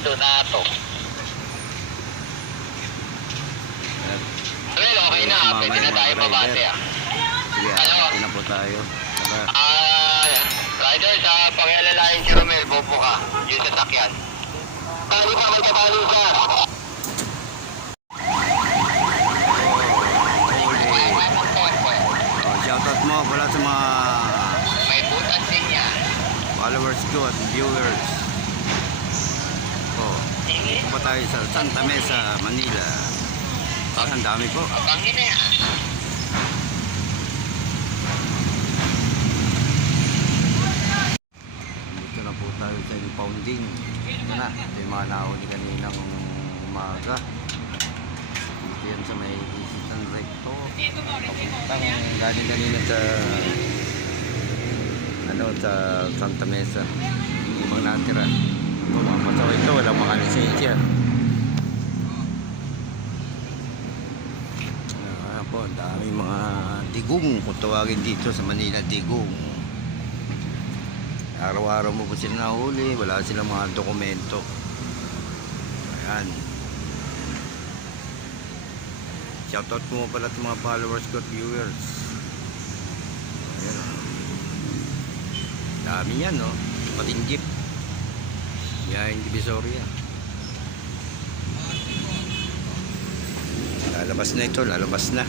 nandun na ito. Well, okay na. Pwede na tayo mabate ah. Sige, atin na po tayo. Tara. Rider, sa pangyalalayan si Romel, bobo ka. Yung sasakyan. Tali pa, may katali ka. Shoutout mo pala sa mga May butas din yan. followers ko at viewers. Dito pa tayo sa Santa Mesa, Manila. Ang dami po. Abangin na yan. Dito na po tayo sa impounding. Ito na. Ito yung mga nahuli kaninang umaga. Dito yan sa may Isitan Recto. Papuntang galing kanina sa sa Santa Mesa. Yung ibang natira. Ito mga pasaway ito. Walang mga lisensya. Po, daming mga digong kung tawagin dito sa Manila, digong. Araw-araw mo po sila nahuli, wala silang mga dokumento. Ayan. Shoutout mo pala sa mga followers ko at viewers. Ayan. Dami yan, no? Pating jeep. Yan yung Divisoria. Lalabas na ito, lalabas na.